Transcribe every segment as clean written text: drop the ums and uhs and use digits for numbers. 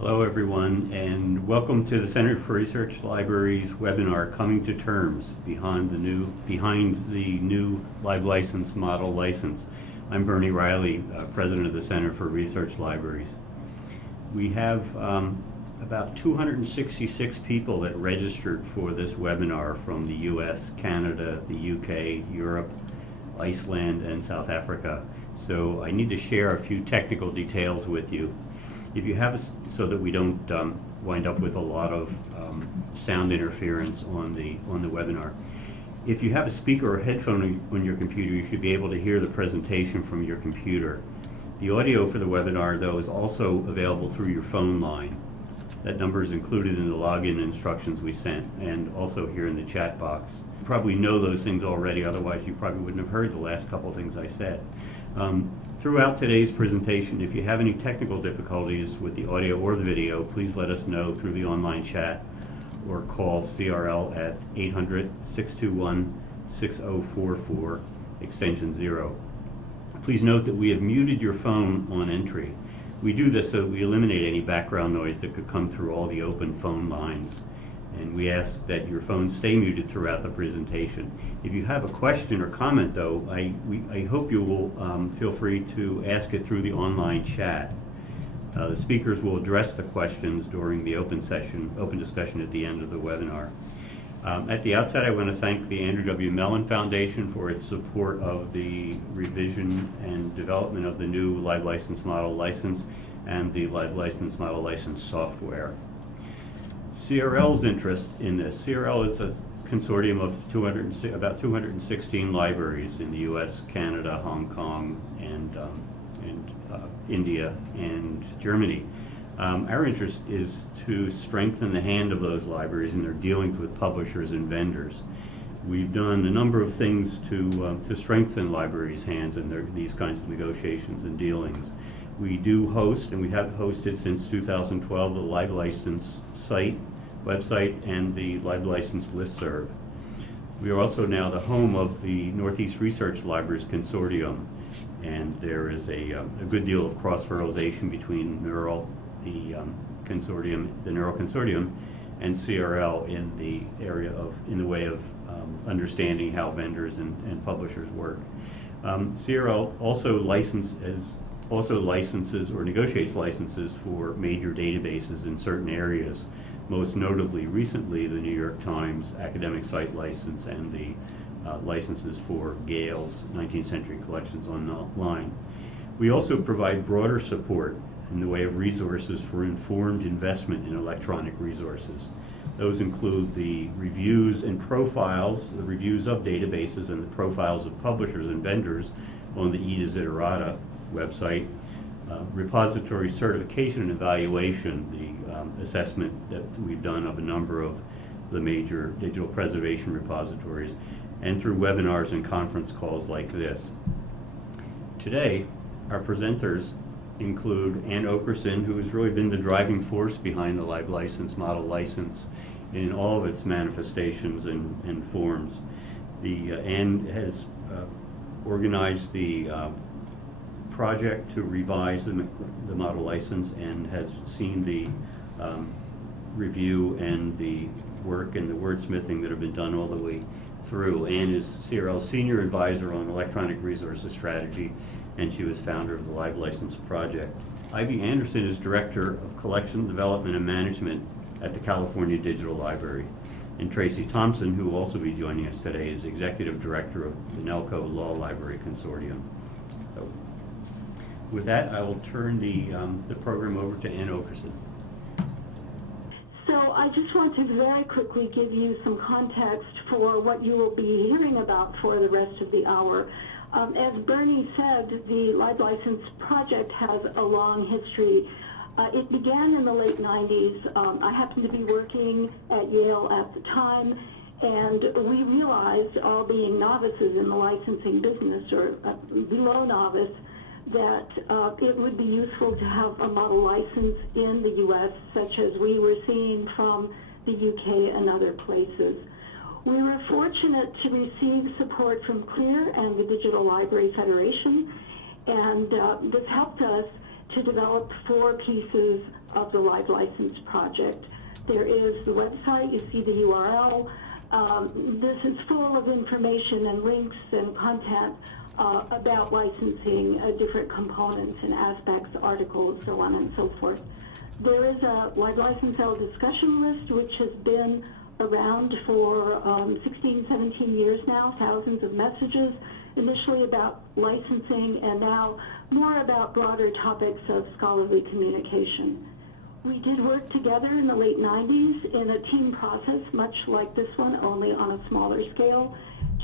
Hello everyone, and welcome to the Center for Research Libraries webinar, Coming to Terms, behind the new live license model license. I'm Bernie Riley, President of the Center for Research Libraries. We have about 266 people that registered for this webinar from the US, Canada, the UK, Europe, Iceland, and South Africa. So I need to share a few technical details with you. If you have, so that we don't wind up with a lot of sound interference on the webinar. If you have a speaker or headphone on your computer, you should be able to hear the presentation from your computer. The audio for the webinar, though, is also available through your phone line. That number is included in the login instructions we sent, and also here in the chat box. You probably know those things already, otherwise you probably wouldn't have heard the last couple things I said. Throughout today's presentation, if you have any technical difficulties with the audio or the video, please let us know through the online chat or call CRL at 800-621-6044, extension 0. Please note that we have muted your phone on entry. We do this so that we eliminate any background noise that could come through all the open phone lines. And we ask that your phone stay muted throughout the presentation. If you have a question or comment, though, I hope you will feel free to ask it through the online chat. The speakers will address the questions during the open discussion at the end of the webinar. At the outset, I want to thank the Andrew W. Mellon Foundation for its support of the revision and development of the new Live License Model License and the Live License Model License software. CRL's interest in this. CRL is a consortium of about 216 libraries in the US, Canada, Hong Kong, and India and Germany. Our interest is to strengthen the hand of those libraries in their dealings with publishers and vendors. We've done a number of things to strengthen libraries' hands in these kinds of negotiations and dealings. We do host, and we have hosted since 2012, the Live License website, and the Live License listserv. We are also now the home of the Northeast Research Libraries Consortium, and there is a good deal of cross-fertilization between NEURL, the NEURL Consortium, and CRL in the way of understanding how vendors and publishers work. CRL also licenses or negotiates licenses for major databases in certain areas, most notably recently the New York Times academic site license and the licenses for Gale's 19th century collections online. We also provide broader support in the way of resources for informed investment in electronic resources. Those include the reviews and profiles, the reviews of databases and the profiles of publishers and vendors on the eDesiderata website, repository certification and evaluation, the assessment that we've done of a number of the major digital preservation repositories, and through webinars and conference calls like this. Today, our presenters include Ann Okerson, who has really been the driving force behind the Live License Model License in all of its manifestations and forms. Ann has organized the project to revise the model license and has seen the review and the work and the wordsmithing that have been done all the way through. Ann is CRL's Senior Advisor on Electronic Resources Strategy, and she was founder of the Live License Project. Ivy Anderson is Director of Collection Development and Management at the California Digital Library. And Tracy Thompson, who will also be joining us today, is Executive Director of the NELCO Law Library Consortium. So, with that, I will turn the program over to Ann Okerson. So I just want to very quickly give you some context for what you will be hearing about for the rest of the hour. As Bernie said, the Live License Project has a long history. It began in the late 90s. I happened to be working at Yale at the time, and we realized, all being novices in the licensing business, or below novice, that it would be useful to have a model license in the U.S., such as we were seeing from the UK and other places. We were fortunate to receive support from CLEAR and the Digital Library Federation, and this helped us to develop 4 pieces of the Live License project. There is the website, you see the URL. This is full of information and links and content about licensing, different components and aspects, articles, so on and so forth. There is a Live License L discussion list, which has been around for 16, 17 years now, thousands of messages, initially about licensing and now more about broader topics of scholarly communication. We did work together in the late 90s in a team process, much like this one, only on a smaller scale,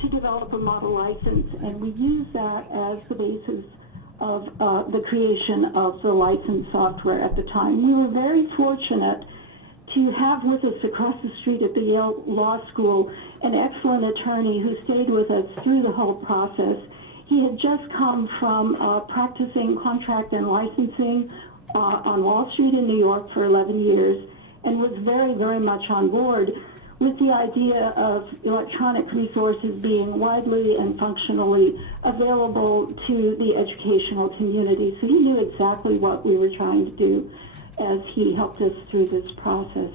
to develop a model license, and we use that as the basis of the creation of the license software at the time. We were very fortunate to have with us across the street at the Yale Law School an excellent attorney who stayed with us through the whole process. He had just come from practicing contract and licensing on Wall Street in New York for 11 years and was very, very much on board with the idea of electronic resources being widely and functionally available to the educational community. So he knew exactly what we were trying to do as he helped us through this process.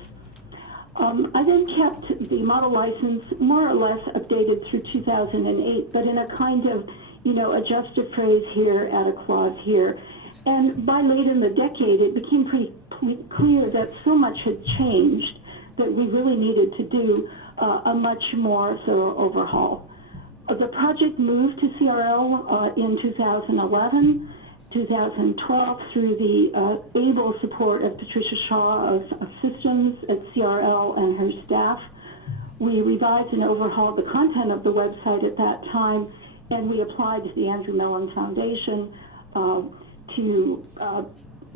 I then kept the model license more or less updated through 2008, but in a kind of, adjust a phrase here, add a clause here. And by late in the decade, it became pretty clear that so much had changed that we really needed to do a much more thorough overhaul. The project moved to CRL in 2011, 2012 through the able support of Patricia Shaw of Systems at CRL and her staff. We revised and overhauled the content of the website at that time, and we applied to the Andrew Mellon Foundation to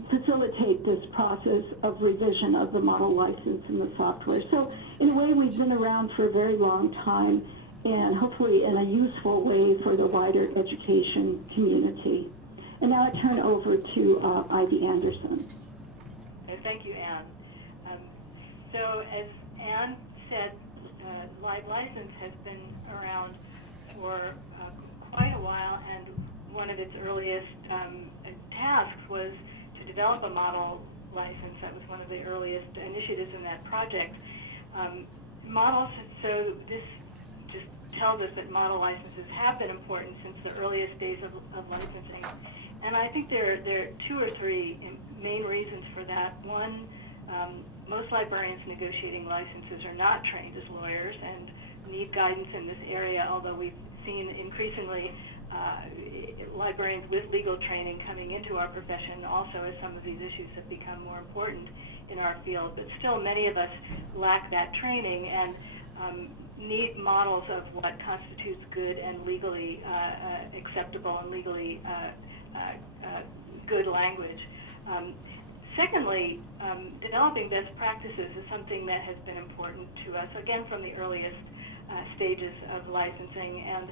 facilitate this process of revision of the model license and the software. So in a way, we've been around for a very long time, and hopefully in a useful way for the wider education community. And now I turn over to Ivy Anderson. Thank you, Anne. So as Anne said, Live License has been around for quite a while, and one of its earliest tasks was to develop a model license. That was one of the earliest initiatives in that project. So this just tells us that model licenses have been important since the earliest days of licensing. And I think there are two or three main reasons for that. One, most librarians negotiating licenses are not trained as lawyers and need guidance in this area, although we've seen increasingly librarians with legal training coming into our profession also as some of these issues have become more important in our field. But still, many of us lack that training and need models of what constitutes good and legally acceptable and legally good language. Secondly, developing best practices is something that has been important to us, again, from the earliest stages of licensing. And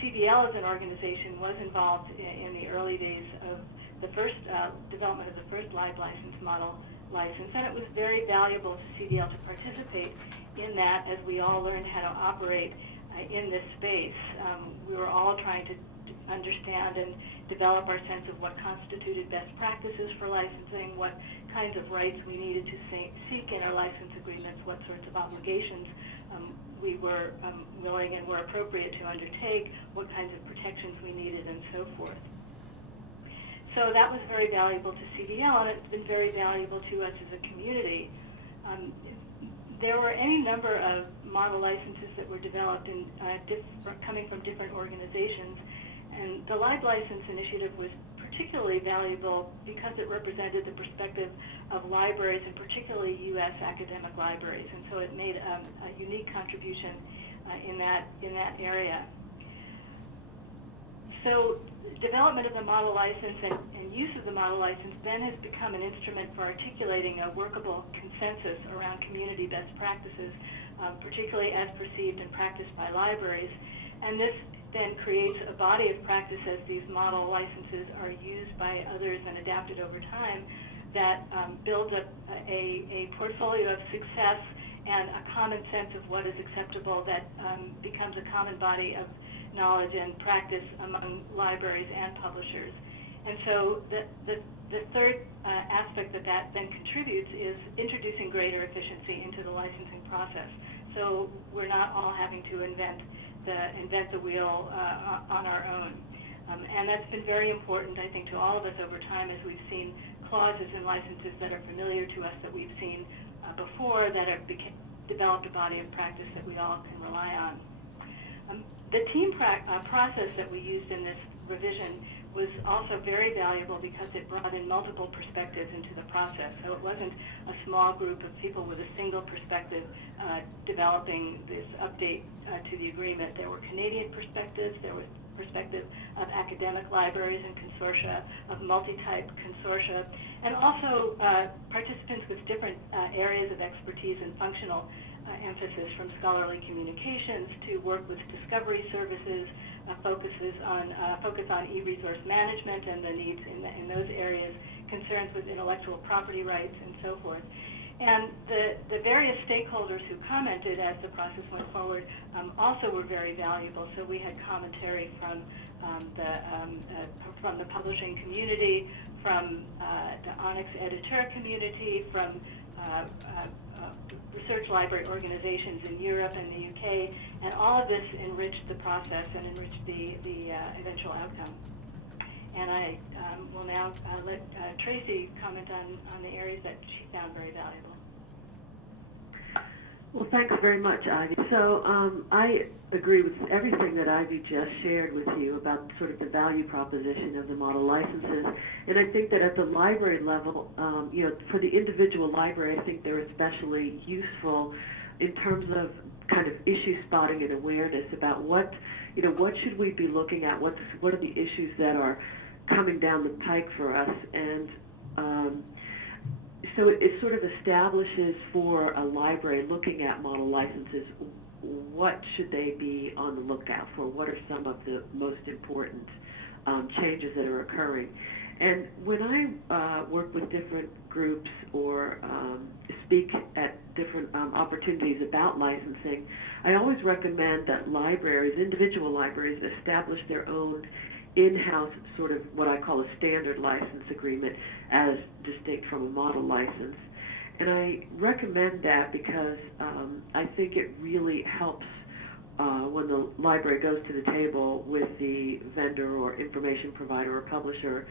CBL as an organization was involved in the early days of the first development of the first Live License model license, and it was very valuable to CBL to participate in that as we all learned how to operate in this space. We were all trying to understand and develop our sense of what constituted best practices for licensing, what kinds of rights we needed to seek in our license agreements, what sorts of obligations we were willing and were appropriate to undertake, what kinds of protections we needed, and so forth. So that was very valuable to CBL, and it's been very valuable to us as a community. There were any number of model licenses that were developed in, coming from different organizations, and the Live License initiative was particularly valuable because it represented the perspective of libraries, and particularly U.S. academic libraries, and so it made a unique contribution in that area. So development of the model license and use of the model license then has become an instrument for articulating a workable consensus around community best practices, particularly as perceived and practiced by libraries. And this then creates a body of practice as these model licenses are used by others and adapted over time that builds up a portfolio of success and a common sense of what is acceptable that becomes a common body of knowledge and practice among libraries and publishers. And so the third aspect that then contributes is introducing greater efficiency into the licensing process. So we're not all having to invent the wheel on our own. And that's been very important, I think, to all of us over time as we've seen clauses in licenses that are familiar to us that we've seen before that have developed a body of practice that we all can rely on. The team process that we used in this revision was also very valuable because it brought in multiple perspectives into the process. So it wasn't a small group of people with a single perspective developing this update to the agreement. There were Canadian perspectives, there was perspective of academic libraries and consortia, of multi-type consortia, and also participants with different areas of expertise and functional emphasis, from scholarly communications to work with discovery services, focus on e-resource management and the needs in those areas, concerns with intellectual property rights, and so forth. And the various stakeholders who commented as the process went forward also were very valuable. So we had commentary from the publishing community, from the Onyx editor community, from research library organizations in Europe and the UK, and all of this enriched the process and enriched the eventual outcome. And I will now let Tracy comment on the areas that she found very valuable. Well, thanks very much, Ivy. So I agree with everything that Ivy just shared with you about sort of the value proposition of the model licenses. And I think that at the library level, for the individual library, I think they're especially useful in terms of kind of issue spotting and awareness about what should we be looking at, what are the issues that are coming down the pike for us. And so it sort of establishes for a library looking at model licenses, what should they be on the lookout for? What are some of the most important changes that are occurring? And when I work with different groups or speak at different opportunities about licensing, I always recommend that libraries, individual libraries, establish their own in-house sort of what I call a standard license agreement as distinct from a model license. And I recommend that because I think it really helps when the library goes to the table with the vendor or information provider or publisher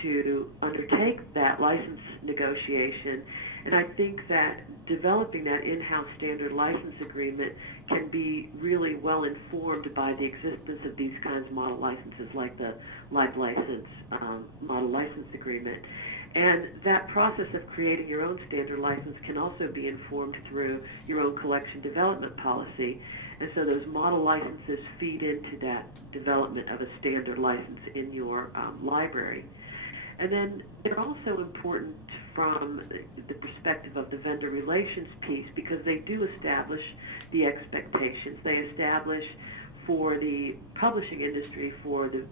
to undertake that license negotiation. And I think that developing that in-house standard license agreement can be really well informed by the existence of these kinds of model licenses, like the LibLicense model license agreement. And that process of creating your own standard license can also be informed through your own collection development policy. And so those model licenses feed into that development of a standard license in your library. And then they're also important from the perspective of the vendor relations piece because they do establish the expectations. They establish for the publishing industry, for the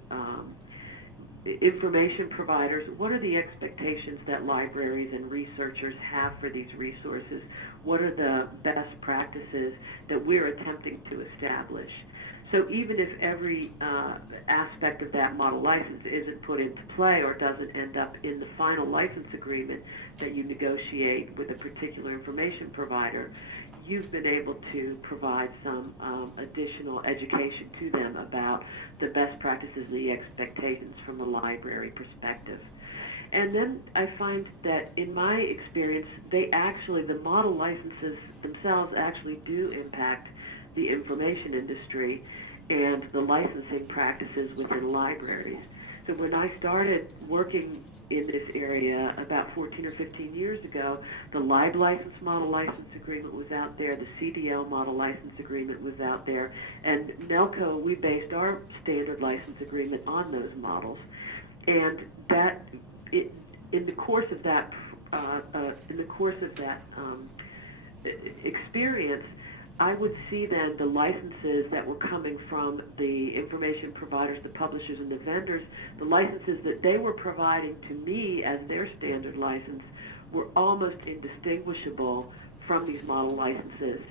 information providers, what are the expectations that libraries and researchers have for these resources? What are the best practices that we're attempting to establish? So even if every aspect of that model license isn't put into play or doesn't end up in the final license agreement that you negotiate with a particular information provider, you've been able to provide some additional education to them about the best practices and the expectations from a library perspective. And then I find that in my experience, the model licenses themselves actually do impact the information industry and the licensing practices within libraries. So when I started working in this area about 14 or 15 years ago, the LibLicense model license agreement was out there, the CDL model license agreement was out there, and NELCO, we based our standard license agreement on those models. And that, in the course of that experience, I would see then the licenses that were coming from the information providers, the publishers, and the vendors, the licenses that they were providing to me as their standard license were almost indistinguishable from these model licenses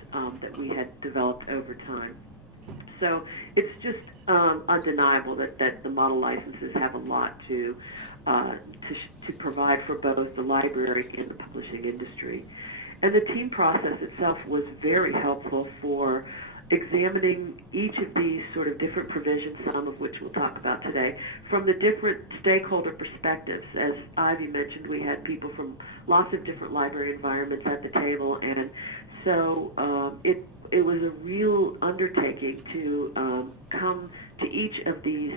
that we had developed over time. So it's just undeniable that the model licenses have a lot to provide for both the library and the publishing industry. And the team process itself was very helpful for examining each of these sort of different provisions, some of which we'll talk about today, from the different stakeholder perspectives. As Ivy mentioned, we had people from lots of different library environments at the table, and so it was a real undertaking to come to each of these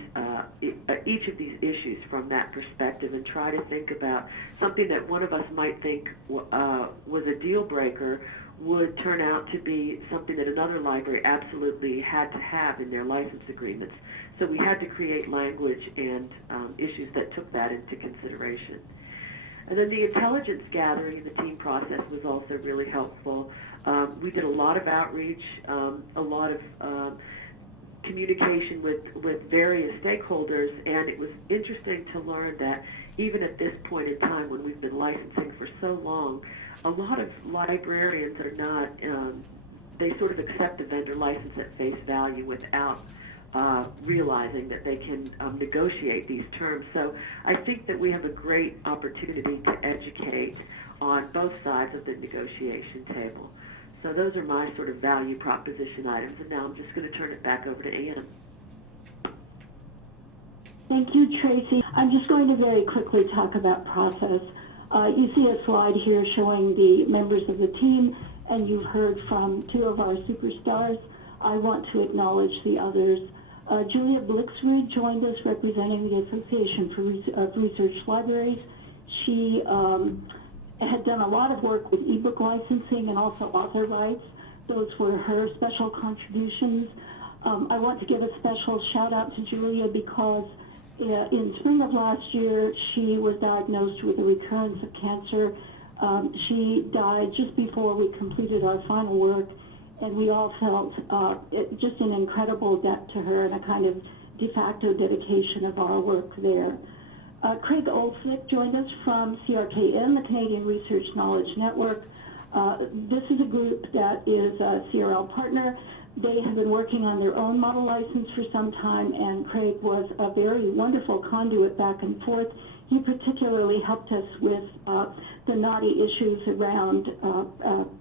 issues from that perspective and try to think about something that one of us might think was a deal breaker would turn out to be something that another library absolutely had to have in their license agreements. So we had to create language and issues that took that into consideration. And then the intelligence gathering in the team process was also really helpful. We did a lot of outreach, a lot of communication with various stakeholders, and it was interesting to learn that even at this point in time when we've been licensing for so long, a lot of librarians are not, they sort of accept the vendor license at face value without realizing that they can negotiate these terms. So I think that we have a great opportunity to educate on both sides of the negotiation table. So those are my sort of value proposition items, and now I'm just going to turn it back over to Ann. Thank you, Tracy. I'm just going to very quickly talk about process. You see a slide here showing the members of the team, and you've heard from two of our superstars. I want to acknowledge the others. Julia Blixrud joined us representing the Association of Research Libraries. She had done a lot of work with ebook licensing and also author rights. Those were her special contributions. I want to give a special shout out to Julia because in spring of last year, she was diagnosed with a recurrence of cancer. She died just before we completed our final work, and we all felt just an incredible debt to her and a kind of de facto dedication of our work there. Craig Olsnick joined us from CRKN, the Canadian Research Knowledge Network. This is a group that is a CRL partner. They have been working on their own model license for some time, and Craig was a very wonderful conduit back and forth. He particularly helped us with the knotty issues around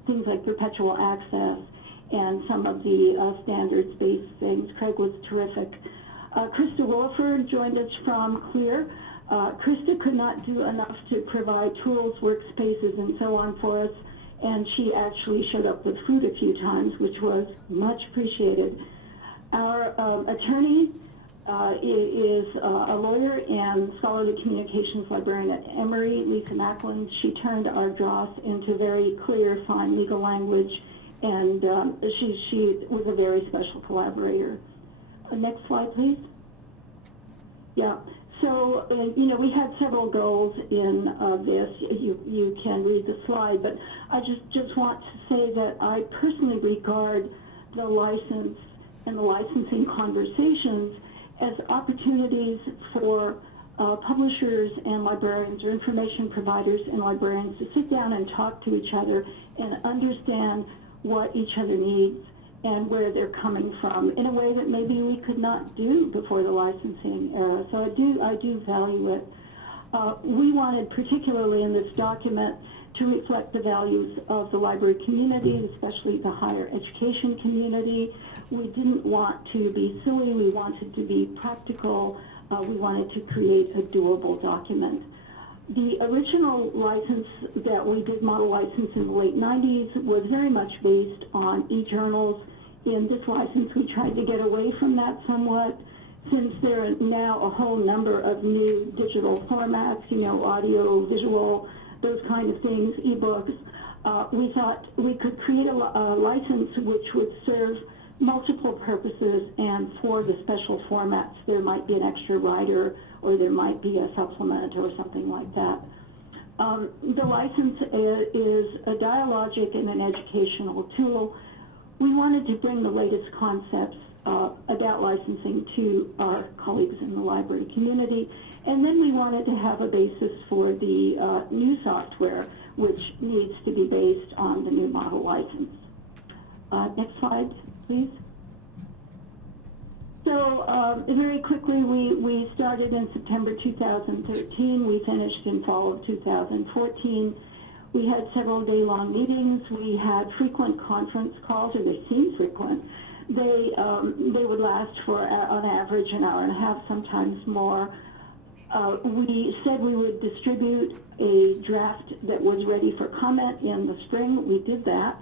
things like perpetual access and some of the standards-based things. Craig was terrific. Krista Wolford joined us from CLEAR. Krista could not do enough to provide tools, workspaces, and so on for us, and she actually showed up with food a few times, which was much appreciated. Our attorney is a lawyer and scholarly communications librarian at Emory, Lisa Macklin. She turned our dross into very clear, fine legal language, and she was a very special collaborator. Next slide, please. Yeah. So, we had several goals in this. You can read the slide, but I just want to say that I personally regard the license and the licensing conversations as opportunities for publishers and librarians or information providers and librarians to sit down and talk to each other and understand what each other needs and where they're coming from in a way that maybe we could not do before the licensing era. So I do value it. We wanted, particularly in this document, to reflect the values of the library community, especially the higher education community. We didn't want to be silly. We wanted to be practical. We wanted to create a doable document. The original license that we did, model license in the late 90s, was very much based on e-journals. In this license, we tried to get away from that somewhat, since there are now a whole number of new digital formats, audio, visual, those kind of things, ebooks. We thought we could create a license which would serve multiple purposes, and for the special formats, there might be an extra rider, or there might be a supplement or something like that. The license is a dialogic and an educational tool. We wanted to bring the latest concepts about licensing to our colleagues in the library community, and then we wanted to have a basis for the new software, which needs to be based on the new model license. Next slide, please. very quickly, we started in September 2013. We finished in fall of 2014. We had several day-long meetings. We had frequent conference calls, or they seemed frequent. They would last for, on average, an hour and a half, sometimes more. We said we would distribute a draft that was ready for comment in the spring. We did that.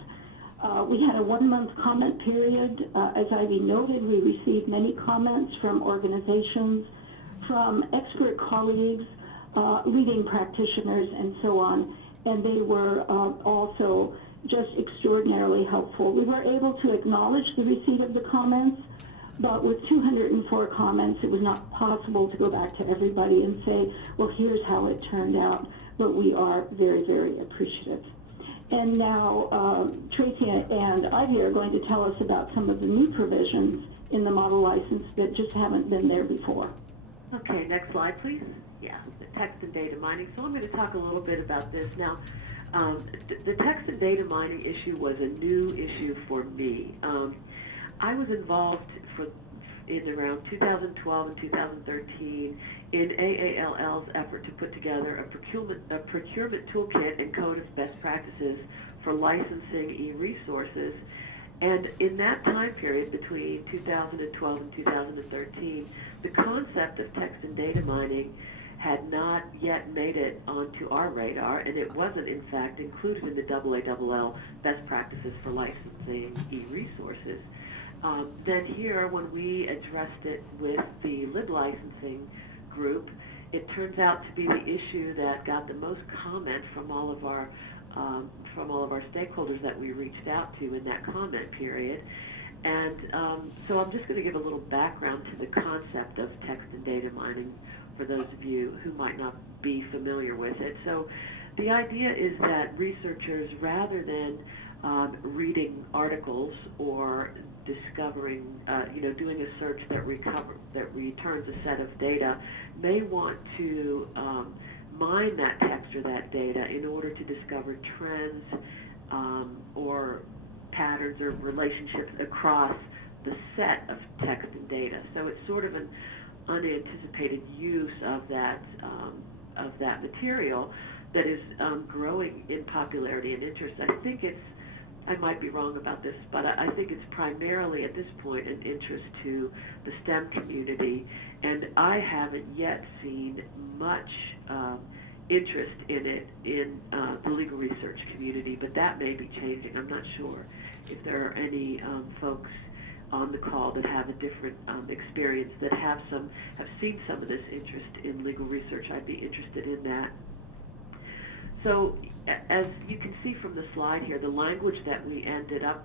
We had a 1-month comment period. As Ivy noted, we received many comments from organizations, from expert colleagues, leading practitioners, and so on. And they were also just extraordinarily helpful. We were able to acknowledge the receipt of the comments, but with 204 comments, it was not possible to go back to everybody and say, well, here's how it turned out. But we are very, very appreciative. And now Tracy and Ivy are going to tell us about some of the new provisions in the model license that just haven't been there before. Okay, next slide, please. Yeah, the text and data mining. So I'm going to talk a little bit about this. Now, the text and data mining issue was a new issue for me. I was involved in around 2012 and 2013 in AALL's effort to put together a procurement toolkit and code of best practices for licensing e-resources. And in that time period between 2012 and 2013, the concept of text and data mining had not yet made it onto our radar, and it wasn't, in fact, included in the AALL best practices for licensing e-resources. Then here, when we addressed it with the LibLicensing group, it turns out to be the issue that got the most comment from all of our stakeholders that we reached out to in that comment period. And so I'm just going to give a little background to the concept of text and data mining for those of you who might not be familiar with it. So the idea is that researchers, rather than reading articles or discovering, doing a search that returns a set of data, may want to mine that text or that data in order to discover trends or patterns or relationships across the set of text and data. So it's sort of an unanticipated use of that material that is growing in popularity and interest. I might be wrong about this, but I think it's primarily at this point an interest to the STEM community, and I haven't yet seen much interest in it in the legal research community, but that may be changing. I'm not sure if there are any folks on the call that have a different experience, that have seen some of this interest in legal research. I'd be interested in that. So as you can see from the slide here, the language that we ended up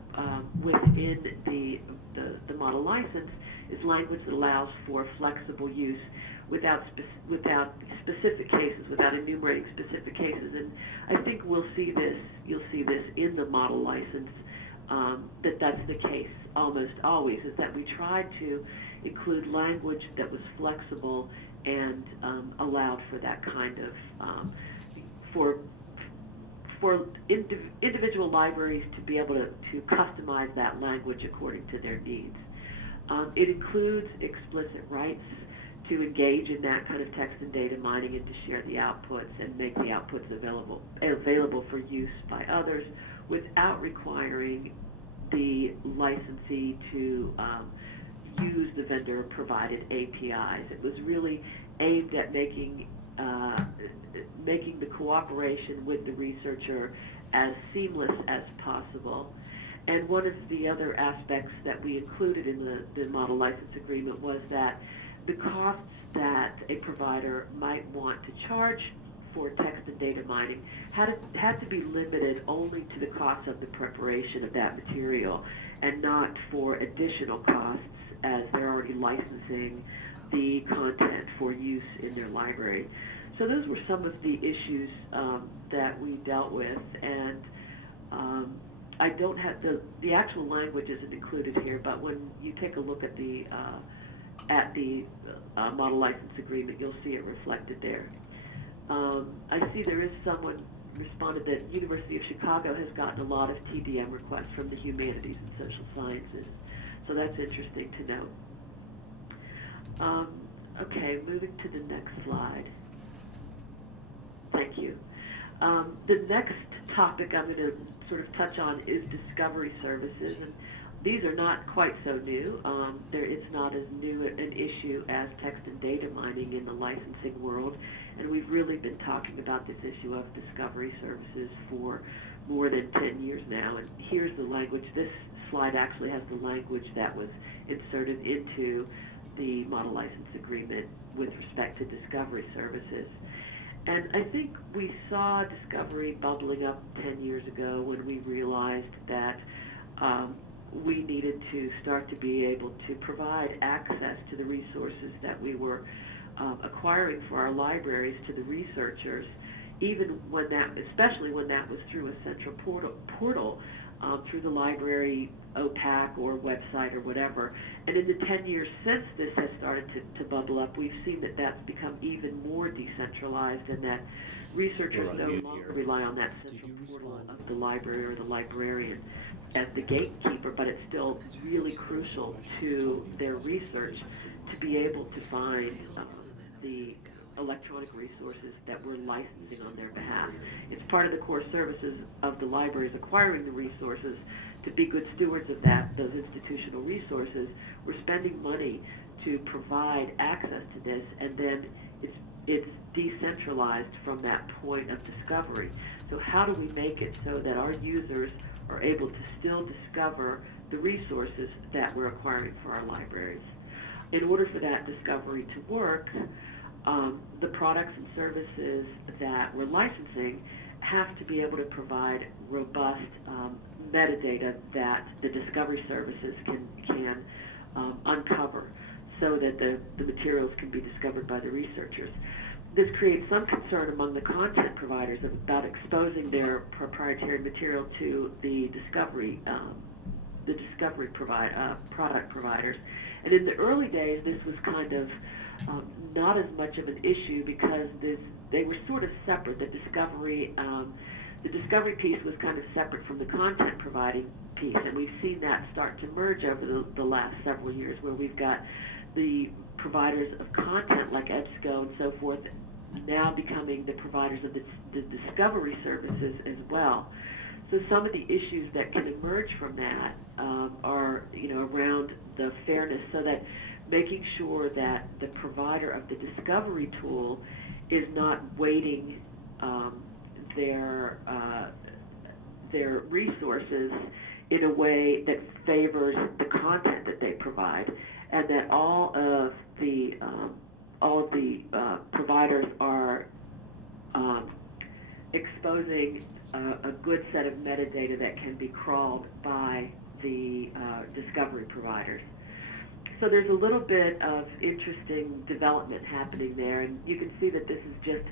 within the model license is language that allows for flexible use without specific cases, without enumerating specific cases. And I think you'll see this in the model license, that's the case almost always, is that we tried to include language that was flexible and allowed for that kind of for individual libraries to be able to customize that language according to their needs. It includes explicit rights to engage in that kind of text and data mining and to share the outputs and make the outputs available for use by others without requiring the licensee to use the vendor-provided APIs. It was really aimed at making the cooperation with the researcher as seamless as possible. And one of the other aspects that we included in the model license agreement was that the costs that a provider might want to charge for text and data mining had to be limited only to the cost of the preparation of that material and not for additional costs as they're already licensing the content for use in their library. So those were some of the issues that we dealt with, and I don't have the actual language isn't included here, but when you take a look at the model license agreement, you'll see it reflected there. I see there is someone responded that University of Chicago has gotten a lot of TDM requests from the humanities and social sciences, so that's interesting to note. Okay, moving to the next slide. Thank you. The next topic I'm going to sort of touch on is discovery services, and these are not quite so new. It's not as new an issue as text and data mining in the licensing world, and we've really been talking about this issue of discovery services for more than 10 years now. And here's the language. This slide actually has the language that was inserted into the model license agreement with respect to discovery services. And I think we saw discovery bubbling up 10 years ago when we realized that we needed to start to be able to provide access to the resources that we were acquiring for our libraries to the researchers, even when that, especially when that was through a central portal through the library OPAC or website or whatever. And in the 10 years since this has started to bubble up, we've seen that that's become even more decentralized, and that researchers no longer rely on that central portal of the library or the librarian as the gatekeeper, but it's still really crucial to their research to be able to find the electronic resources that we're licensing on their behalf. It's part of the core services of the libraries acquiring the resources. To be good stewards of those institutional resources, we're spending money to provide access to this, and then it's decentralized from that point of discovery. So how do we make it so that our users are able to still discover the resources that we're acquiring for our libraries? In order for that discovery to work, the products and services that we're licensing have to be able to provide robust metadata that the discovery services can uncover so that the materials can be discovered by the researchers. This creates some concern among the content providers about exposing their proprietary material to the discovery product providers. And in the early days, this was kind of not as much of an issue because they were sort of separate. The discovery piece was kind of separate from the content providing piece, and we've seen that start to merge over the last several years, where we've got the providers of content like EBSCO and so forth now becoming the providers of the discovery services as well. So some of the issues that can emerge from that are, around the fairness, so that making sure that the provider of the discovery tool is not weighting their resources in a way that favors the content that they provide, and that all of the providers are exposing a good set of metadata that can be crawled by the discovery providers. So there's a little bit of interesting development happening there, and you can see that this is just,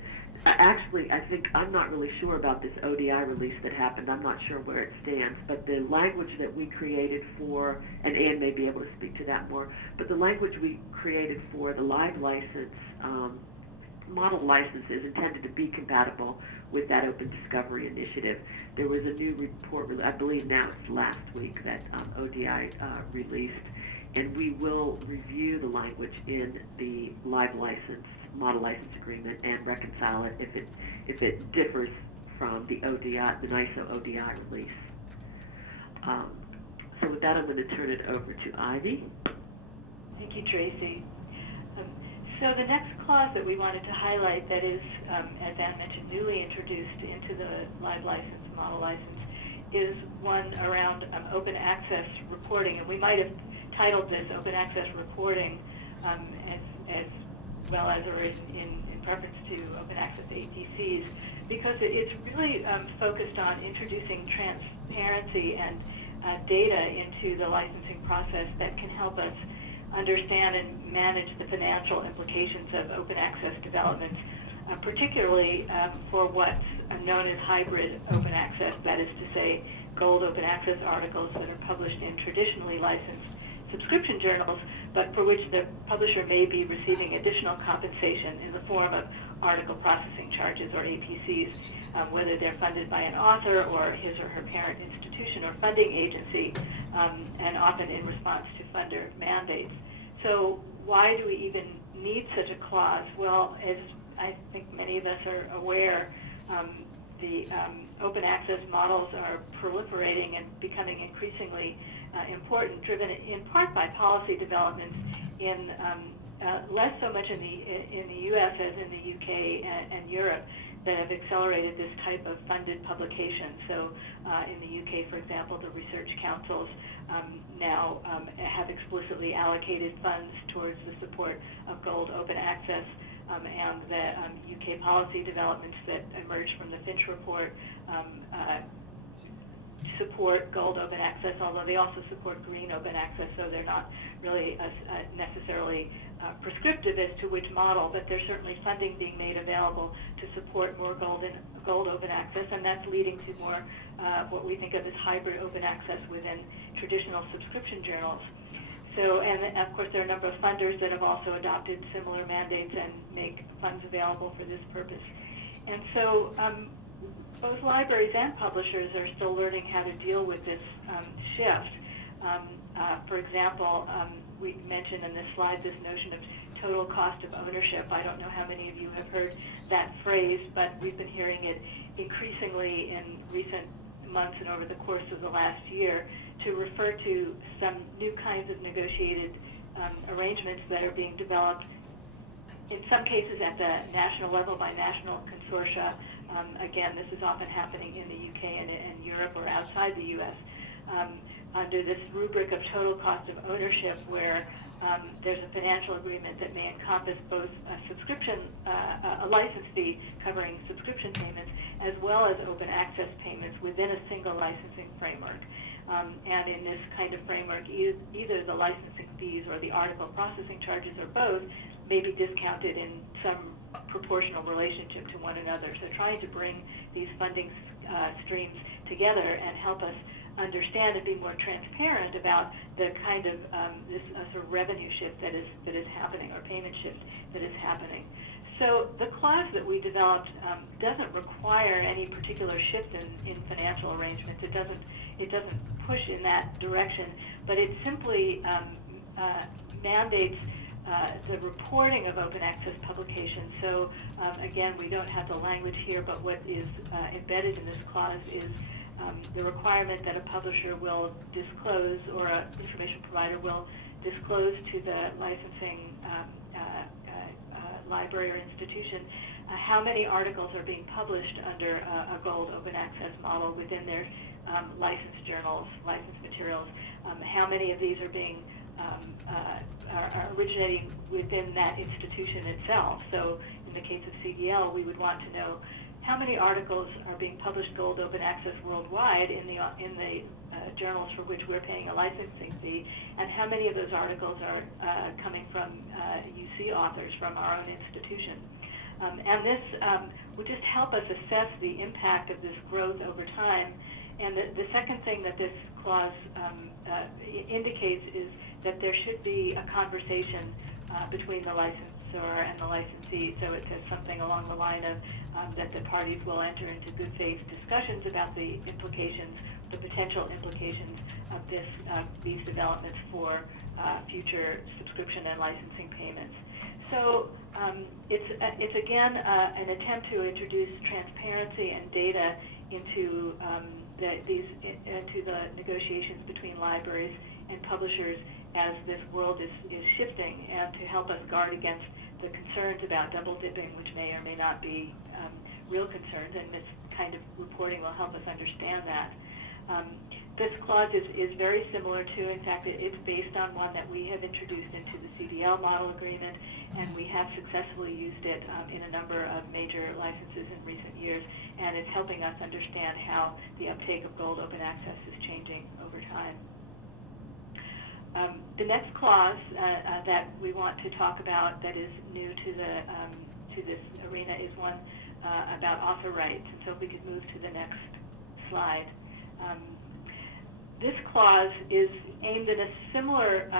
actually, I think, I'm not really sure about this ODI release that happened. I'm not sure where it stands, but the language that we created for, and Anne may be able to speak to that more, but the language we created for the live license, model license is intended to be compatible with that Open Discovery Initiative. There was a new report, I believe now it's last week, that ODI released, and we will review the language in the live license model license agreement and reconcile it if it differs from the ODI, the NISO ODI release. So with that, I'm going to turn it over to Ivy. Thank you, Tracy. So the next clause that we wanted to highlight that is, as Anne mentioned, newly introduced into the live license, model license, is one around open access reporting. And we might have titled this Open Access Reporting as well as or in preference to Open Access APCs, because it's really focused on introducing transparency and data into the licensing process that can help us understand and manage the financial implications of open access developments, particularly for what's known as hybrid open access, that is to say, gold open access articles that are published in traditionally licensed subscription journals, but for which the publisher may be receiving additional compensation in the form of article processing charges, or APCs, whether they're funded by an author or his or her parent institution or funding agency, and often in response to funder mandates. So why do we even need such a clause? Well, as I think many of us are aware, the open access models are proliferating and becoming increasingly important, driven in part by policy developments in less so much in the U.S. as in the U.K. and Europe that have accelerated this type of funded publication. So in the UK, for example, the research councils now have explicitly allocated funds towards the support of Gold Open Access, and the UK policy developments that emerged from the Finch report support Gold Open Access, although they also support Green Open Access, so they're not really necessarily prescriptive as to which model, but there's certainly funding being made available to support more Gold Open Access, and that's leading to more what we think of as hybrid open access within traditional subscription journals. So, and of course, there are a number of funders that have also adopted similar mandates and make funds available for this purpose. And so both libraries and publishers are still learning how to deal with this shift. For example, we mentioned in this slide this notion of total cost of ownership. I don't know how many of you have heard that phrase, but we've been hearing it increasingly in recent months and over the course of the last year to refer to some new kinds of negotiated arrangements that are being developed, in some cases at the national level by national consortia. Again, this is often happening in the UK and Europe or outside the US, under this rubric of total cost of ownership, where there's a financial agreement that may encompass both a subscription, a license fee covering subscription payments, as well as open access payments within a single licensing framework. And in this kind of framework, either the licensing fees or the article processing charges or both may be discounted in some proportional relationship to one another. So trying to bring these funding streams together and help us understand and be more transparent about the kind of this sort of revenue shift that is happening, or payment shift that is happening. So the clause that we developed doesn't require any particular shift in financial arrangements. It doesn't push in that direction, but it simply mandates the reporting of open access publications. So again, we don't have the language here, but what is embedded in this clause is the requirement that a publisher will disclose, or an information provider will disclose to the licensing library or institution how many articles are being published under a Gold Open Access model within their licensed journals, licensed materials, how many of these are being are originating within that institution itself. So in the case of CDL, we would want to know how many articles are being published Gold Open Access worldwide in the journals for which we're paying a licensing fee, and how many of those articles are coming from UC authors from our own institution. And this would just help us assess the impact of this growth over time. And the second thing that this clause indicates is that there should be a conversation between the licensor and the licensee. So it says something along the line of that the parties will enter into good faith discussions about the implications, the potential implications of these developments for future subscription and licensing payments. So it's again an attempt to introduce transparency and data into the negotiations between libraries and publishers as this world is shifting, and to help us guard against the concerns about double dipping, which may or may not be real concerns, and this kind of reporting will help us understand that. This clause is very similar to, in fact, it's based on one that we have introduced into the CDL model agreement, and we have successfully used it in a number of major licenses in recent years, and it's helping us understand how the uptake of Gold Open Access is changing over time. The next clause that we want to talk about that is new to this arena is one about author rights. And so if we could move to the next slide. This clause is aimed at a similar,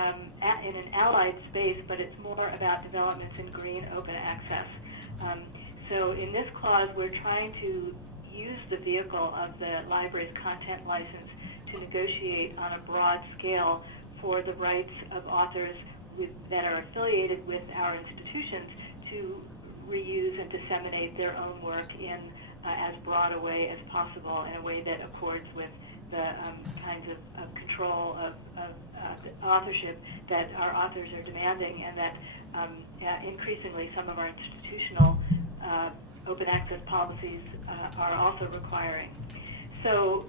in an allied space, but it's more about developments in green open access. So in this clause, we're trying to use the vehicle of the library's content license to negotiate on a broad scale for the rights of authors that are affiliated with our institutions to reuse and disseminate their own work in as broad a way as possible, in a way that accords with the kinds of control of authorship that our authors are demanding, and that increasingly some of our institutional open access policies are also requiring. So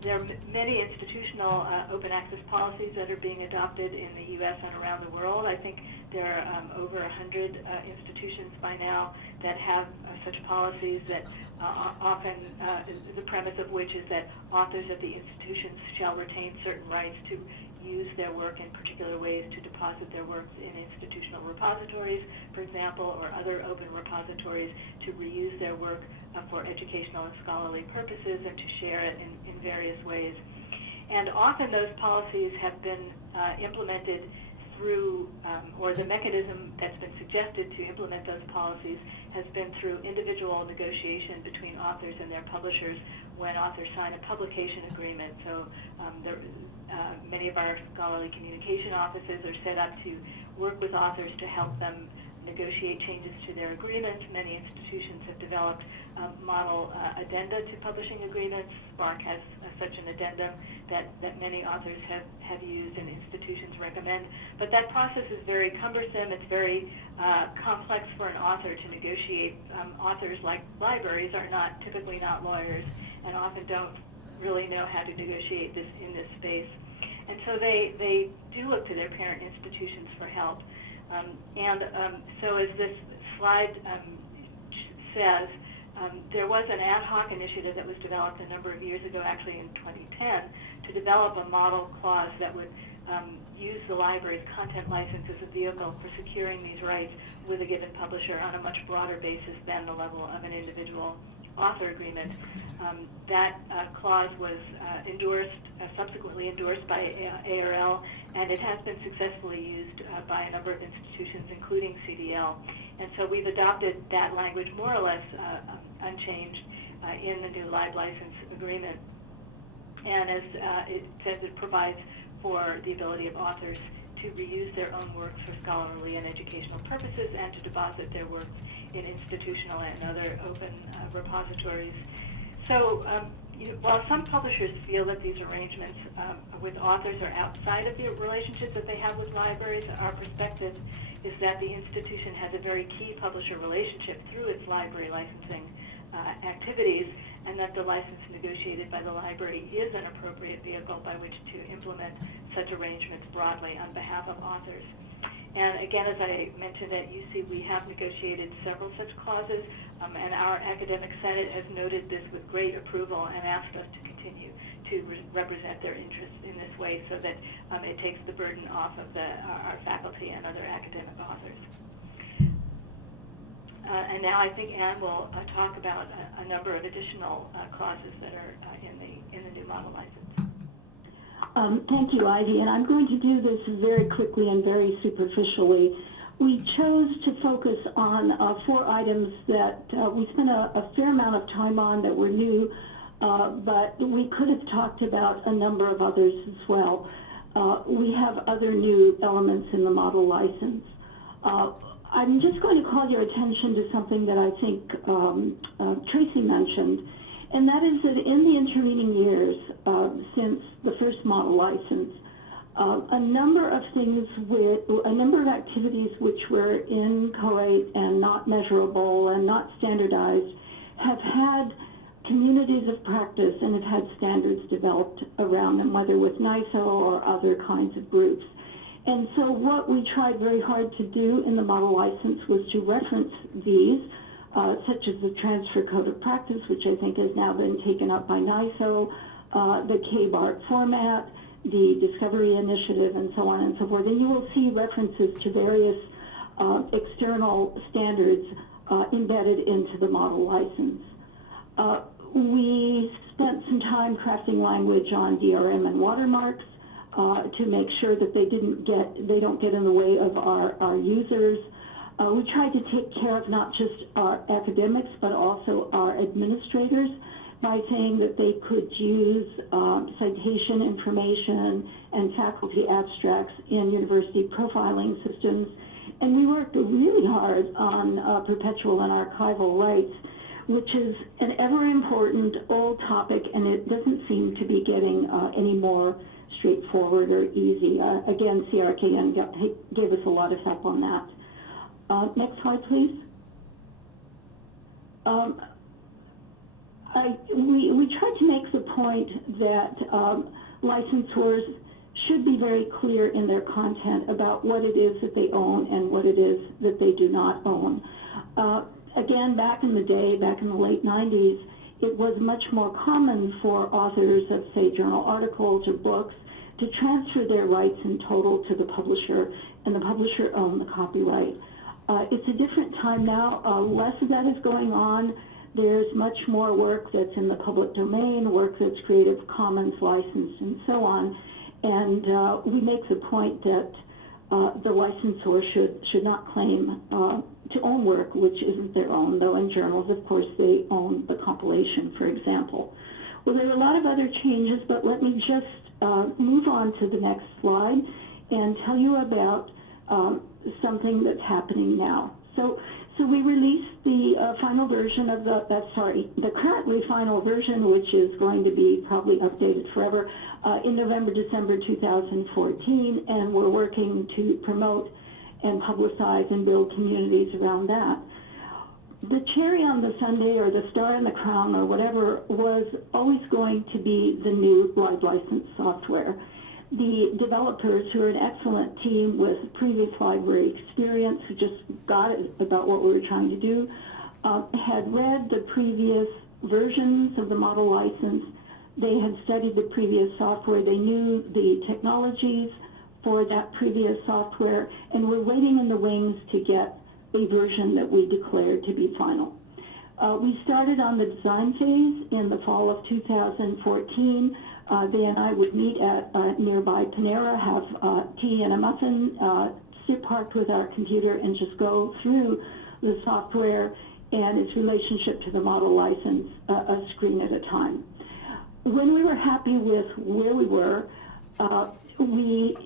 there are many institutional open access policies that are being adopted in the U.S. and around the world. I think there are over 100 institutions by now that have such policies that often the premise of which is that authors of the institutions shall retain certain rights to use their work in particular ways, to deposit their works in institutional repositories, for example, or other open repositories, to reuse their work for educational and scholarly purposes, and to share it in various ways. And often those policies have been implemented through, or the mechanism that's been suggested to implement those policies has been through individual negotiation between authors and their publishers when authors sign a publication agreement. So many of our scholarly communication offices are set up to work with authors to help them negotiate changes to their agreements. Many institutions have developed model addenda to publishing agreements. SPARC has such an addendum that many authors have used and institutions recommend. But that process is very cumbersome. It's very complex for an author to negotiate. Authors, like libraries, are typically not lawyers, and often don't really know how to negotiate this in this space. And so they do look to their parent institutions for help. So as this slide says, there was an ad hoc initiative that was developed a number of years ago, actually in 2010, to develop a model clause that would use the library's content license as a vehicle for securing these rights with a given publisher on a much broader basis than the level of an individual author agreement. That clause was subsequently endorsed by ARL, and it has been successfully used by a number of institutions, including CDL. And so we've adopted that language more or less unchanged in the new Lib license agreement. And as it says, it provides for the ability of authors to reuse their own works for scholarly and educational purposes, and to deposit their works in institutional and other open repositories. So while some publishers feel that these arrangements with authors are outside of the relationship that they have with libraries, our perspective is that the institution has a very key publisher relationship through its library licensing activities, and that the license negotiated by the library is an appropriate vehicle by which to implement such arrangements broadly on behalf of authors. And again, as I mentioned at UC, we have negotiated several such clauses, and our academic senate has noted this with great approval and asked us to continue to represent their interests in this way, so that it takes the burden off of our faculty and other academic authors. And now I think Anne will talk about a number of additional clauses that are in the new model license. Thank you, Ivy, and I'm going to do this very quickly and very superficially. We chose to focus on 4 items that we spent a fair amount of time on that were new, but we could have talked about a number of others as well. We have other new elements in the model license. I'm just going to call your attention to something that I think Tracy mentioned, and that is that in the intervening years since the first model license, a number of activities which were inchoate and not measurable and not standardized have had communities of practice and have had standards developed around them, whether with NISO or other kinds of groups. And so what we tried very hard to do in the model license was to reference these, such as the Transfer Code of Practice, which I think has now been taken up by NISO, the KBART format, the Discovery Initiative, and so on and so forth. And you will see references to various external standards embedded into the model license. We spent some time crafting language on DRM and watermarks to make sure that they don't get in the way of our users. We tried to take care of not just our academics, but also our administrators, by saying that they could use citation information and faculty abstracts in university profiling systems. And we worked really hard on perpetual and archival rights, which is an ever important old topic, and it doesn't seem to be getting any more straightforward or easy. Again, CRKN gave us a lot of help on that. Next slide, please. We tried to make the point that licensors should be very clear in their content about what it is that they own and what it is that they do not own. Again, back in the day, back in the late 90s, it was much more common for authors of, say, journal articles or books to transfer their rights in total to the publisher, and the publisher owned the copyright. It's a different time now. Less of that is going on. There's much more work that's in the public domain, work that's Creative Commons licensed, and so on. And we make the point that the licensor should not claim to own work which isn't their own, though in journals, of course, they own the compilation, for example. Well, there are a lot of other changes, but let me just move on to the next slide and tell you about something that's happening now. So we released the final version of the currently final version, which is going to be probably updated forever, in November, December 2014, and we're working to promote and publicize and build communities around that. The cherry on the sundae, or the star in the crown, or whatever, was always going to be the new live license software. The developers, who are an excellent team with previous library experience, who just got it about what we were trying to do, had read the previous versions of the model license. They had studied the previous software. They knew the technologies for that previous software, and were waiting in the wings to get a version that we declared to be final. We started on the design phase in the fall of 2014. They and I would meet at nearby Panera, have tea and a muffin, sit parked with our computer, and just go through the software and its relationship to the model license, a screen at a time. When we were happy with where we were, we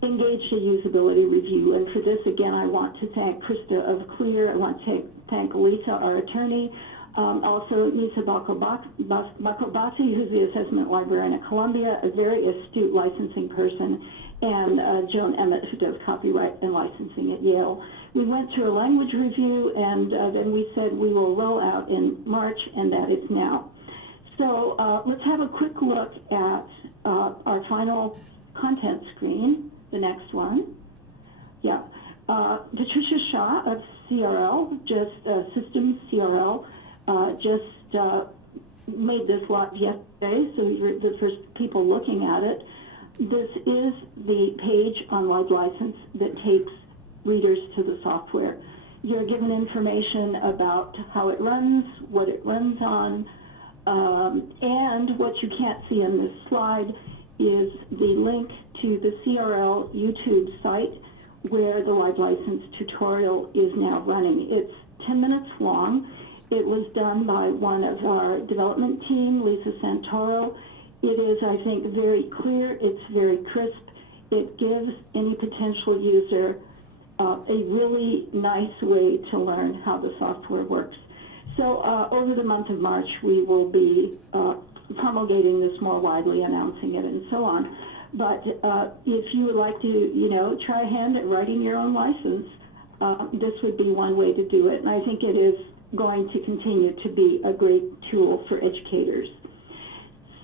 engaged a usability review, and for this, again, I want to thank Krista of CLEAR. I want to thank Lisa, our attorney, also Nisa Bakobasi, who's the assessment librarian at Columbia, a very astute licensing person, and Joan Emmett, who does copyright and licensing at Yale. We went through a language review, and then we said we will roll out in March, and that is now. So let's have a quick look at our final content screen, the next one. Yeah. Patricia Shaw of CRL, Systems CRL, just made this live yesterday, so you're the first people looking at it. This is the page on Live License that takes readers to the software. You're given information about how it runs, what it runs on, and what you can't see in this slide is the link to the CRL YouTube site where the Live License tutorial is now running. It's 10 minutes long. It was done by one of our development team, Lisa Santoro. It is, I think, very clear. It's very crisp. It gives any potential user a really nice way to learn how the software works. So over the month of March, we will be promulgating this more widely, announcing it, and so on. But if you would like to, try a hand at writing your own license, this would be one way to do it. And I think it is going to continue to be a great tool for educators.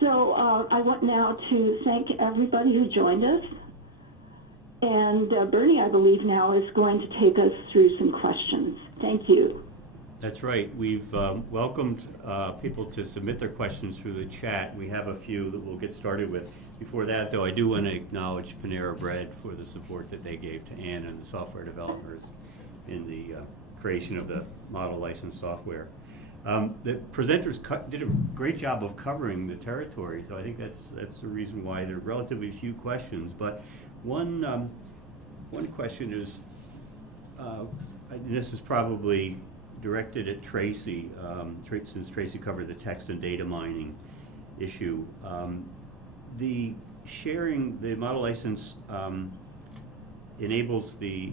So I want now to thank everybody who joined us. And Bernie, I believe now, is going to take us through some questions. Thank you. That's right. We've welcomed people to submit their questions through the chat. We have a few that we'll get started with. Before that, though, I do want to acknowledge Panera Bread for the support that they gave to Anne and the software developers in the creation of the model license software. The presenters did a great job of covering the territory, so I think that's the reason why there are relatively few questions. But one question is, this is probably directed at Tracy, since Tracy covered the text and data mining issue. The sharing, the model license enables the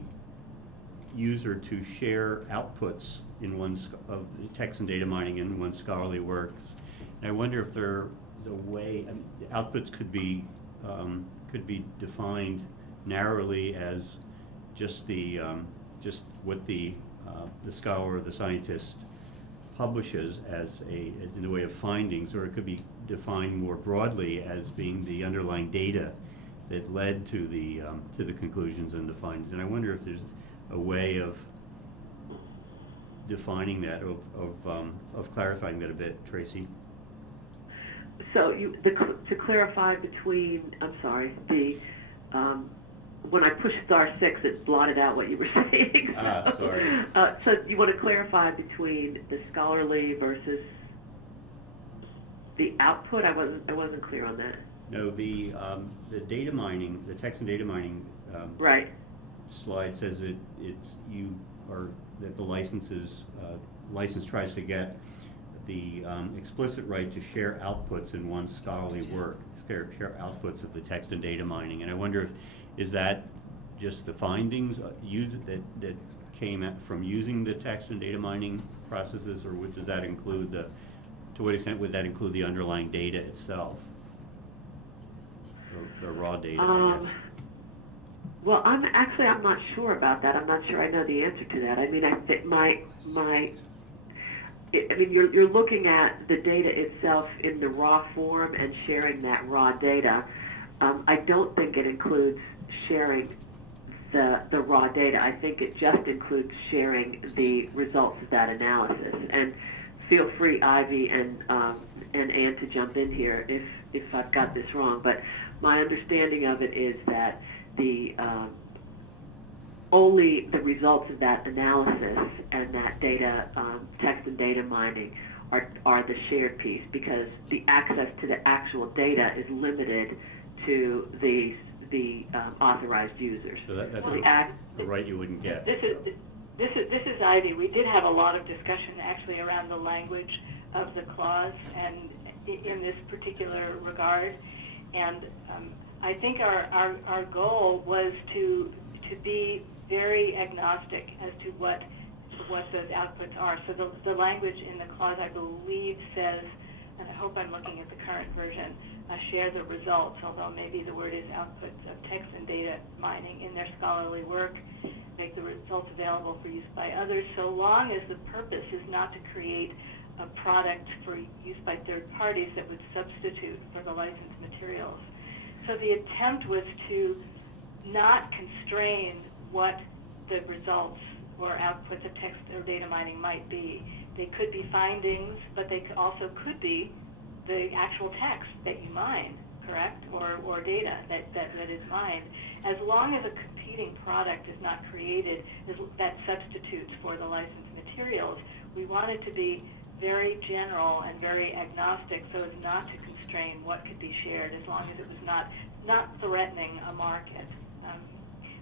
user to share outputs in of text and data mining in one's scholarly works. And I wonder if there is a way, I mean, outputs could be defined narrowly as just just what the scholar or the scientist publishes as in the way of findings, or it could be defined more broadly as being the underlying data that led to the conclusions and the findings. And I wonder if there's a way of defining that, of clarifying that a bit, Tracy. So to clarify between, I'm sorry, when I pushed *6, it blotted out what you were saying. Sorry. So you want to clarify between the scholarly versus the output? I wasn't clear on that. No, the data mining, the text and data mining Right. slide says that that the license tries to get the explicit right to share outputs in one's scholarly work, share outputs of the text and data mining. And I wonder is that just the findings that came from using the text and data mining processes, or does that include to what extent would that include the underlying data itself? Or the raw data, I guess. Well, I'm not sure about that. I'm not sure I know the answer to that. I mean, I think you're looking at the data itself in the raw form and sharing that raw data. I don't think it includes sharing the raw data. I think it just includes sharing the results of that analysis. And feel free, Ivy and Ann, to jump in here if I've got this wrong. But my understanding of it is that only the results of that analysis and that data, text and data mining, are the shared piece, because the access to the actual data is limited to the authorized users. So that's the right you wouldn't get. This is Ivy. We did have a lot of discussion actually around the language of the clause and in this particular regard, and I think our goal was to be very agnostic as to what those outputs are. So the language in the clause, I believe, says, and I hope I'm looking at the current version, share the results, although maybe the word is outputs of text and data mining in their scholarly work, make the results available for use by others, so long as the purpose is not to create a product for use by third parties that would substitute for the licensed materials. So the attempt was to not constrain what the results or outputs of text or data mining might be. They could be findings, but they also could be the actual text that you mine, correct, or data that is mined. As long as a competing product is not created that substitutes for the licensed materials, we wanted to be very general and very agnostic so as not to constrain what could be shared, as long as it was not threatening a market.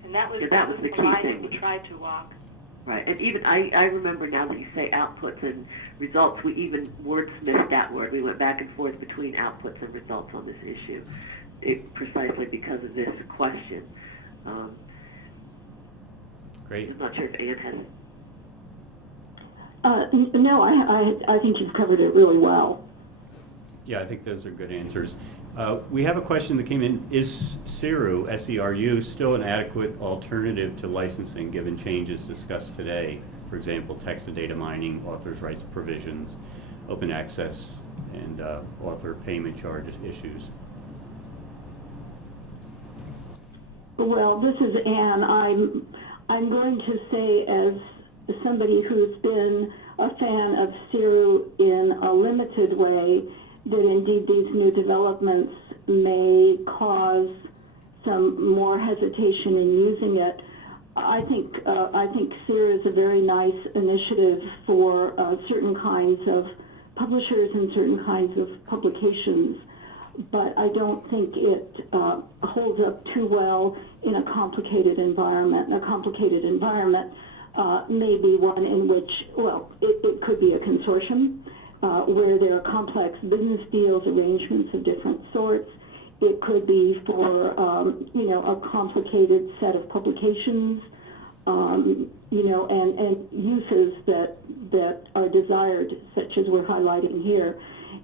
And that was the key line thing. that we tried to walk. Right, and even I remember now that you say outputs and results, we even wordsmithed that word. We went back and forth between outputs and results on this issue, precisely because of this question. Great. I'm not sure if Ann has. No, I think you've covered it really well. Yeah, I think those are good answers. We have a question that came in. Is CERU, S-E-R-U, still an adequate alternative to licensing given changes discussed today? For example, text and data mining, authors' rights provisions, open access, and author payment charges issues. Well, this is Anne. I'm going to say, as somebody who's been a fan of CERU in a limited way, that indeed these new developments may cause some more hesitation in using it. I think CERU is a very nice initiative for certain kinds of publishers and certain kinds of publications, but I don't think it holds up too well in a complicated environment. In a complicated environment, may be one in which, well, it could be a consortium where there are complex business deals, arrangements of different sorts. It could be for, a complicated set of publications, and uses that are desired, such as we're highlighting here.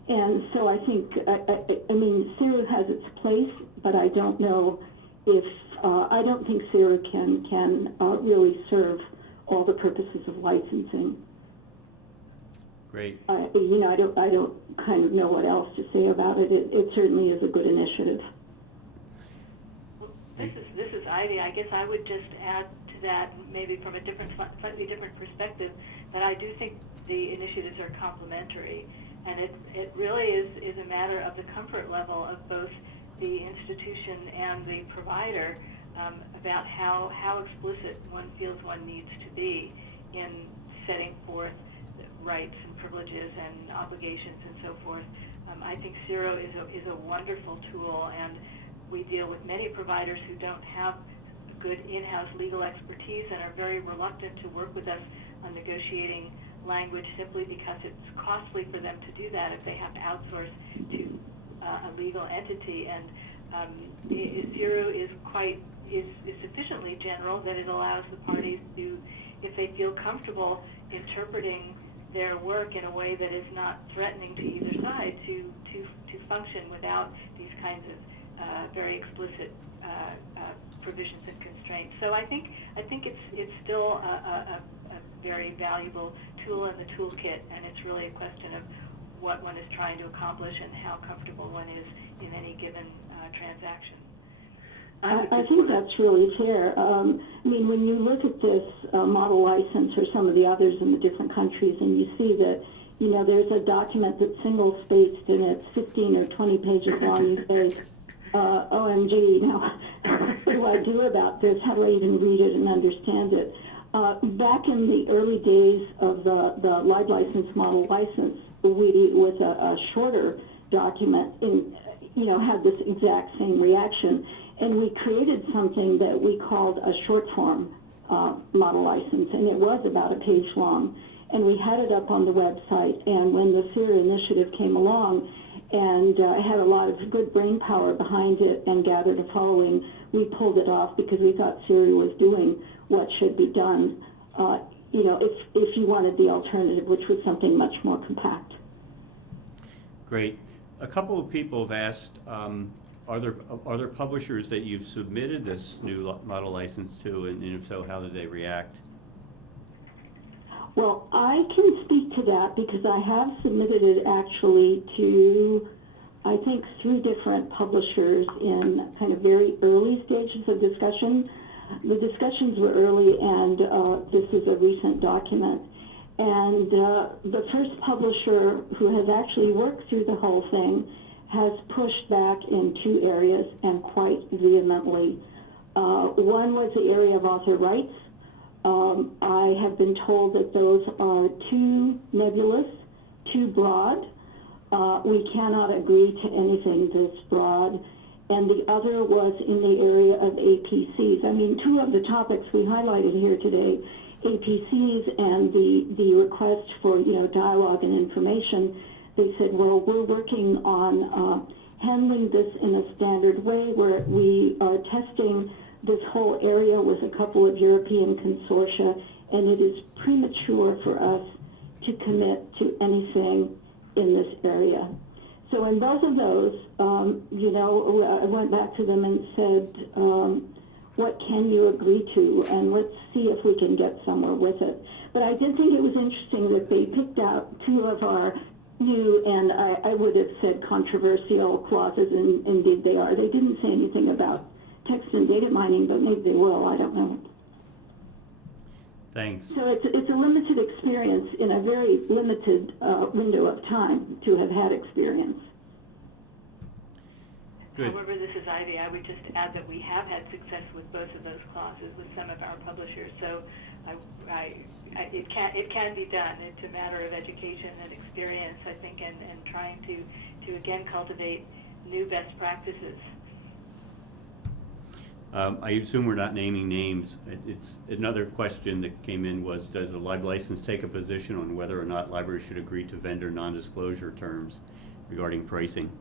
And so I think, I mean, CERA has its place, but I don't know if, I don't think CERA can really serve all the purposes of licensing. Great. I don't kind of know what else to say about it. It certainly is a good initiative. Well, this is Ivy. I guess I would just add to that, maybe from a slightly different perspective, that I do think the initiatives are complementary, and it really is a matter of the comfort level of both the institution and the provider about how explicit one feels one needs to be in setting forth rights and privileges and obligations and so forth. I think CERO is a wonderful tool, and we deal with many providers who don't have good in-house legal expertise and are very reluctant to work with us on negotiating language simply because it's costly for them to do that if they have to outsource to a legal entity. And CERO is sufficiently general that it allows the parties to, if they feel comfortable interpreting their work in a way that is not threatening to either side, to function without these kinds of very explicit provisions and constraints. So I think it's still a very valuable tool in the toolkit, and it's really a question of what one is trying to accomplish and how comfortable one is in any given transaction. I think that's really fair. I mean, when you look at this model license or some of the others in the different countries, and you see that, there's a document that's single-spaced and it's 15 or 20 pages long, you say, OMG, now, what do I do about this? How do I even read it and understand it? Back in the early days of the Live License model license, we, with a shorter document, had this exact same reaction. And we created something that we called a short form model license, and it was about a page long. And we had it up on the website, and when the CERA initiative came along and had a lot of good brain power behind it and gathered a following, we pulled it off because we thought CERA was doing what should be done, if you wanted the alternative, which was something much more compact. Great. A couple of people have asked, are there publishers that you've submitted this new model license to, and if so, how did they react? Well, I can speak to that because I have submitted it actually to, I think, 3 different publishers in kind of very early stages of discussion. The discussions were early, and this is a recent document. And the first publisher, who has actually worked through the whole thing, has pushed back in 2 areas, and quite vehemently. One was the area of author rights. I have been told that those are too nebulous, too broad. We cannot agree to anything this broad. And the other was in the area of APCs. I mean, 2 of the topics we highlighted here today, APCs and the request for, dialogue and information. They said, well, we're working on handling this in a standard way where we are testing this whole area with a couple of European consortia, and it is premature for us to commit to anything in this area. So in both of those, I went back to them and said, what can you agree to, and let's see if we can get somewhere with it. But I did think it was interesting that they picked out 2 of our new, and I would have said controversial clauses, and indeed they are. They didn't say anything about text and data mining, but maybe they will, I don't know. Thanks. So it's a limited experience in a very limited window of time to have had experience. Good. However, this is Ivy. I would just add that we have had success with both of those clauses with some of our publishers. So it can be done. It's a matter of education and experience, I think, and trying to again cultivate new best practices. I assume we're not naming names. It's another question that came in was, does the library license take a position on whether or not libraries should agree to vendor non-disclosure terms regarding pricing?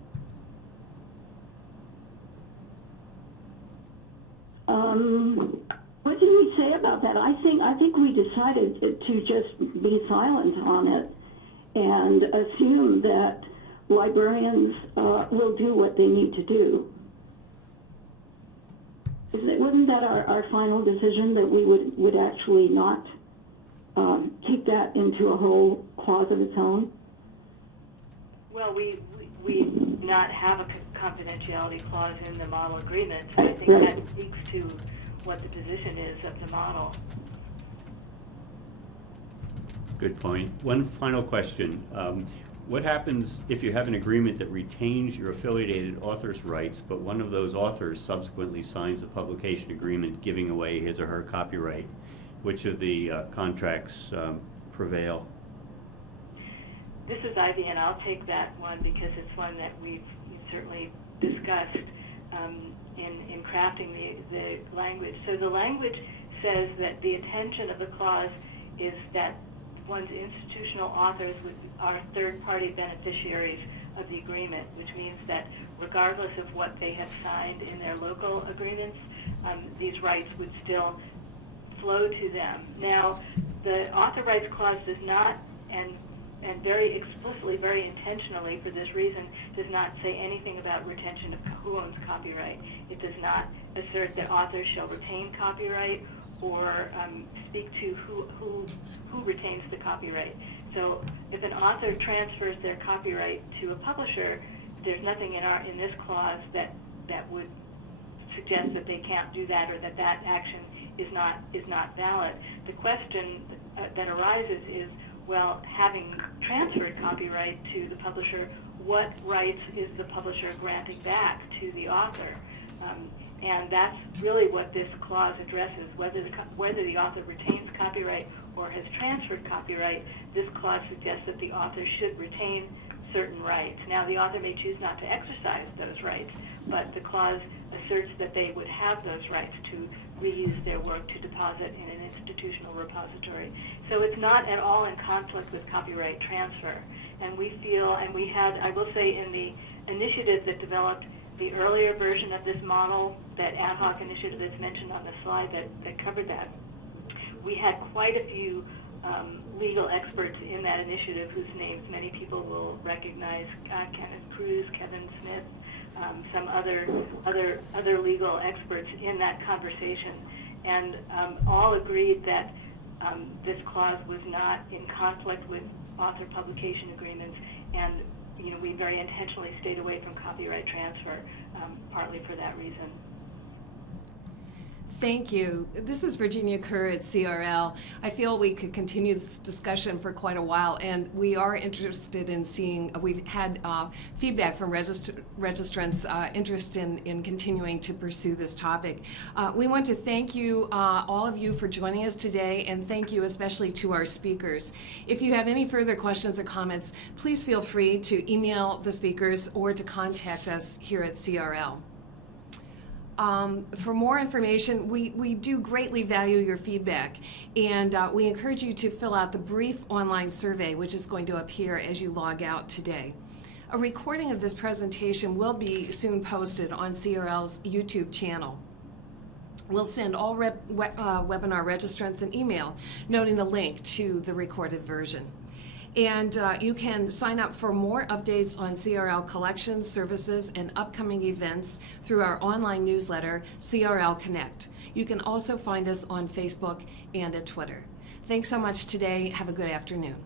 What did we say about that? I think we decided to just be silent on it and assume that librarians will do what they need to do. Wasn't that our final decision, that we would actually not keep that into a whole clause of its own? Well, we not have a confidentiality clause in the model agreement, so I think Right. that speaks to what the position is of the model. Good point. One final question. What happens if you have an agreement that retains your affiliated author's rights, but one of those authors subsequently signs a publication agreement giving away his or her copyright? Which of the contracts prevail? This is Ivy, and I'll take that one because it's one that we've certainly discussed in crafting the language. So the language says that the intention of the clause is that one's institutional authors are third-party beneficiaries of the agreement, which means that regardless of what they have signed in their local agreements, these rights would still flow to them. Now, the author rights clause does not, and very explicitly, very intentionally for this reason, does not say anything about retention of who owns copyright. It does not assert that authors shall retain copyright or speak to who retains the copyright. So if an author transfers their copyright to a publisher, there's nothing in this clause that would suggest that they can't do that or that action is not valid. The question that arises is, well, having transferred copyright to the publisher, what rights is the publisher granting back to the author? And that's really what this clause addresses, whether the author retains copyright or has transferred copyright. This clause suggests that the author should retain certain rights. Now, the author may choose not to exercise those rights, but the clause asserts that they would have those rights to reuse their work to deposit in an institutional repository. So it's not at all in conflict with copyright transfer. And we feel, and we had, I will say, in the initiative that developed the earlier version of this model, that ad hoc initiative that's mentioned on the slide that covered that, we had quite a few legal experts in that initiative whose names many people will recognize: Kenneth Cruz, Kevin Smith, some other legal experts in that conversation, and all agreed that this clause was not in conflict with author publication agreements, and we very intentionally stayed away from copyright transfer, partly for that reason. Thank you. This is Virginia Kerr at CRL. I feel we could continue this discussion for quite a while, and we are interested in seeing, we've had feedback from registrants interest in continuing to pursue this topic. We want to thank you, all of you, for joining us today, and thank you especially to our speakers. If you have any further questions or comments, please feel free to email the speakers or to contact us here at CRL. For more information, we do greatly value your feedback, and we encourage you to fill out the brief online survey, which is going to appear as you log out today. A recording of this presentation will be soon posted on CRL's YouTube channel. We'll send all webinar registrants an email noting the link to the recorded version. And you can sign up for more updates on CRL collections, services, and upcoming events through our online newsletter, CRL Connect. You can also find us on Facebook and at Twitter. Thanks so much today. Have a good afternoon.